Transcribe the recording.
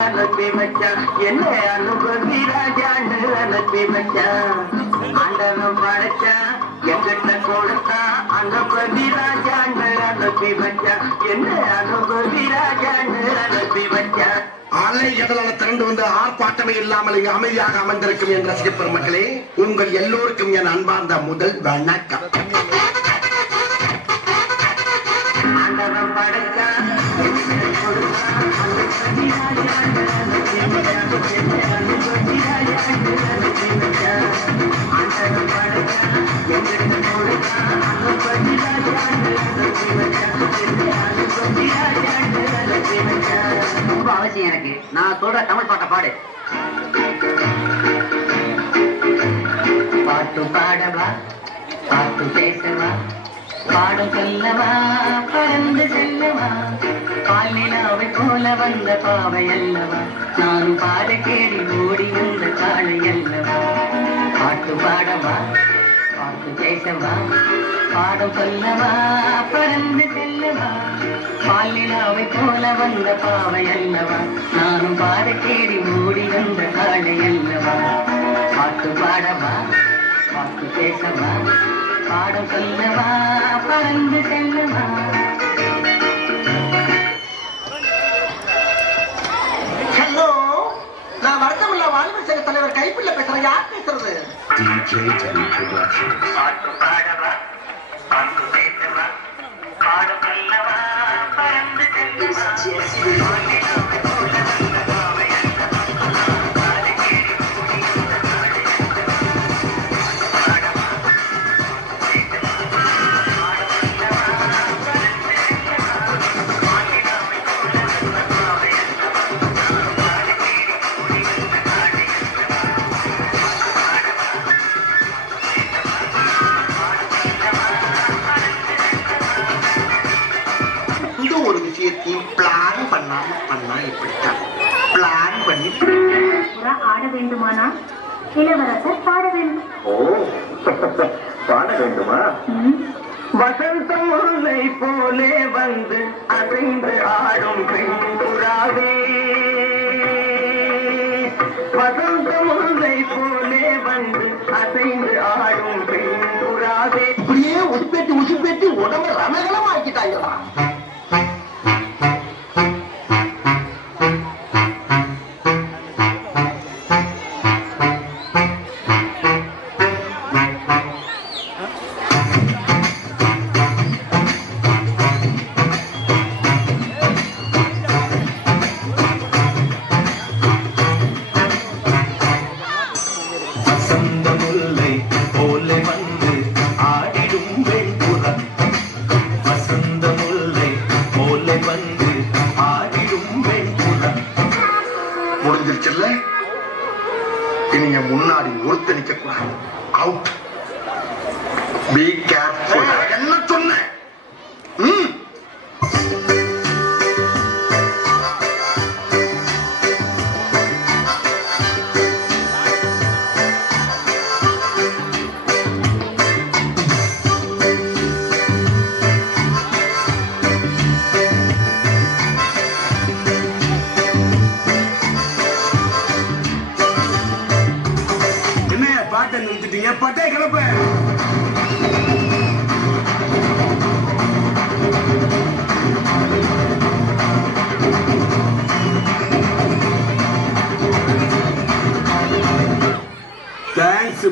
அனுப்பி வச்சான் என்ன அனுபவி ராஜான்னு அனுப்பி வச்சான் ஆண்டவன் படைச்சான் எங்கிட்ட கொடுத்தான் அனுபவி ராஜான்னு அனுப்பி வச்சான் என்ன அனுபவி ராஜான்னு அனுப்பி வச்சான் அலை எதனால திரண்டு வந்து ஆர்ப்பாட்டமே இல்லாமல் இங்கு அமைதியாக அமர்ந்திருக்கும் என் ரசிக பெருமக்களே உங்கள் எல்லோருக்கும் என் அன்பார்ந்த முதல் வணக்கம். ரொம்ப அவசியம் எனக்கு. நான் சொல்ற தமிழ் பாட்டை பாடு. பாட்டு பாடவா? பாட்டு பேசவா? பாடம் சொல்லவா? பறந்து செல்லவா? பாலிலாவை போல வந்த பாவை அல்லவா? நானும் பாட கேடி ஓடி வந்த காளை அல்லவா? பாட்டு பாடவா? பாட்டு பேசவா? பாடம் சொல்லவா? பறந்து செல்லவா? பால் நிலாவை போல வந்த பாவை அல்லவா? நானும் பாட கேடி ஓடி வந்த காளை அல்லவா? பாட்டு பாடவா? பாட்டு பேசவா பாடம் சொல்லவா? பறந்து செல்லவா? ஹலோ நான் வருத்தமில்ல வாழ்வு சங்க தலைவர் கைப்பிள்ள பேசுறேன் யார் பேசுறது? பாட்டு பாடவா? பாட்டு Yes, you are. ஒரு விஷயத்தையும் பிளான் பண்ணாம பண்ணா இப்படித்தான் பிளான் பண்ணி புறா ஆட வேண்டுமானால் இளவரசர் பாட வேண்டும். ஓ பாட வேண்டுமா? வசந்தம் முல்லை போலே வந்து அசைந்து ஆடும் பெண்புறாவே வசந்த முல்லை போலே வந்து அசைந்து ஆடும் பெண்புறாவே இப்படியே உசுப்பேத்தி உசுப்பேத்தி உடம்ப ரணகலம் ஆக்கிட்டாங்களா முல்லை போல வந்து ஆடிடும் வெண்புறம். வசந்த முல்லை போல வந்து ஆடிடும் வெண்புறம். முடிஞ்சிருச்சுல்ல? இனிங்க முன்னாடி ஒருத்த நிக்க கூடாது அவுட் பி கேர்ஃபுல் என்ன சொன்னேன்? பாட்டை நிறுத்திட்டீங்க பட்டே கிளப்ப தேங்க்ஸ்